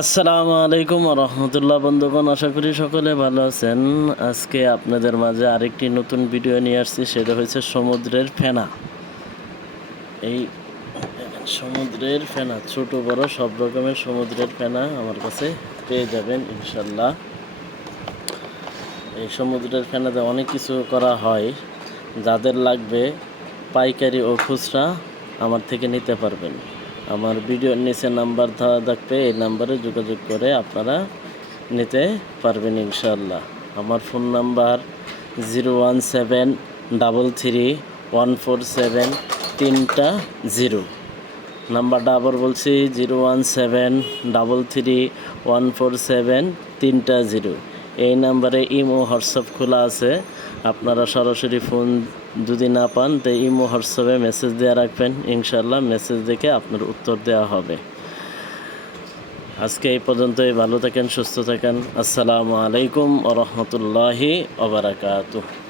আসসালামু আলাইকুম রহমতুল্লাহ বন্ধুগণ, আশা করি সকলে ভালো আছেন। আজকে আপনাদের মাঝে আরেকটি নতুন ভিডিও নিয়ে আসছি, সেটা হচ্ছে সমুদ্রের ফেনা। এই সমুদ্রের ফেনা, ছোট বড় সব রকমের সমুদ্রের ফেনা আমার কাছে পেয়ে যাবেন ইনশাল্লাহ। এই সমুদ্রের ফেনাতে অনেক কিছু করা হয়। যাদের লাগবে পাইকারি ও খুচরা আমার থেকে নিতে পারবেন। আমার ভিডিওর নিচে নাম্বার দেওয়া থাকবে, এই নাম্বারে যোগাযোগ করে আপনারা নিতে পারবেন ইনশাআল্লাহ। আমার ফোন নাম্বার 01733147330। নাম্বারটা আবার বলছি, 01733147330। এই নাম্বারে ইমো হোয়াটসঅ্যাপ খোলা আছে। আপনারা সরাসরি ফোন যদি না পান তো ইমো হোয়াটসঅ্যাপে মেসেজ দেওয়া রাখবেন, ইনশাআল্লাহ মেসেজ দেখে আপনার উত্তর দেওয়া হবে। আজকে এই পর্যন্তই। ভালো থাকেন, সুস্থ থাকেন। আসসালামু আলাইকুম ওয়া রাহমাতুল্লাহি ওয়া বারাকাতুহু।